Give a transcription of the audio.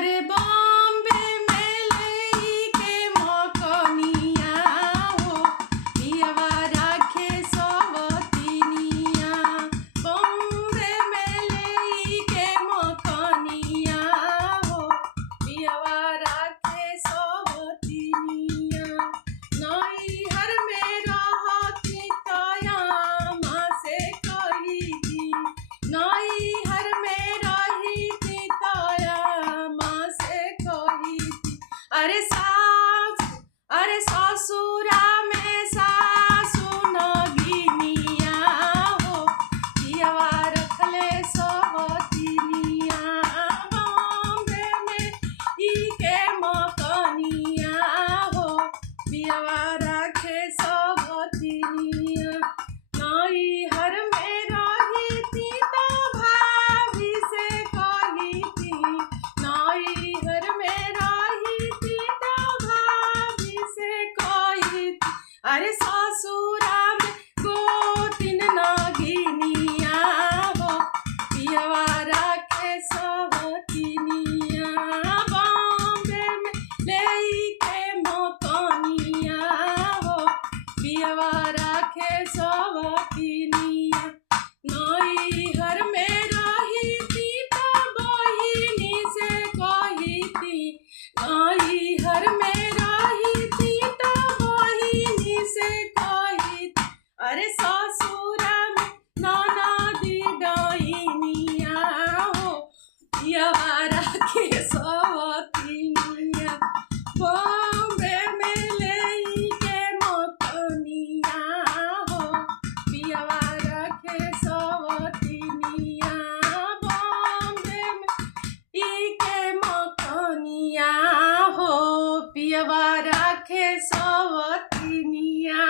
अरे बॉम्बे में लेके मकनिया हो पियवा राखे सवतिनिया। बॉम्बे में लेके मकनिया हो पियवा राखे सवतिनिया। नैहर में रहती तयामा से कही थी, नैहर में रही थी तयामा से कही थी। अरे ससुरा में सासु नगिनिया हो पियवा रखले सवतिनिया। बॉम्बे में इके मकनिया हो पियवा राखे सवतिनिया। नैहर में रही थी तो भाभी से कही थी, नैहर में रही थी तो भाभी से कही थी। अरे ससुरा में गोतिन नगिनिया हो पियवा राखे सवतिनिया। बॉम्बे में लेके मकनिया हो पियवा राखे सवतिनिया। नैहर में रही थी तो बहिनी से कही थी, नैहर में रही थी तो बहिनी से कही थी। अरे ससुरा में ननदी डैनिया हो पियवा राखे सवतिनिया। बॉम्बे में लेके मकनिया हो पियवा राखे सवतिनिया। बॉम्बे में इके मकनिया हो पियवा राखे सवतिनिया।